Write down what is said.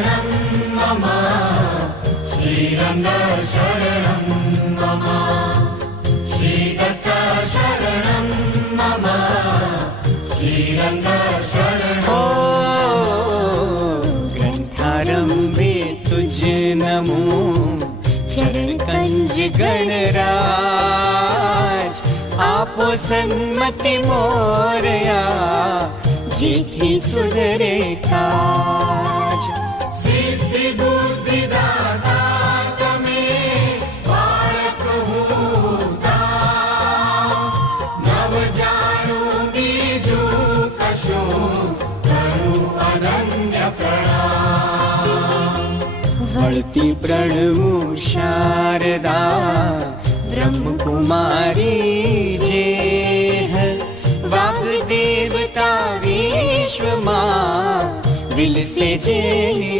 शरणं मम श्रीरङ्ग शरणं मम श्रीदत्त शरणं मम श्रीरङ्ग शरणं ग्रंथारंभे तुझ नमो चरण कंज गणराज आपो सन्मति मोरया जेठी सुधरे काज सिद्धि बुद्धि दाता तमे बाळक હું નવ જાણું બીજું કશું કરું અનન્ય પ્રણામ વળતી પ્રણવું શારદા ब्रह्मकुमारी जेह वाग्देवता विश्वमा विलसे जे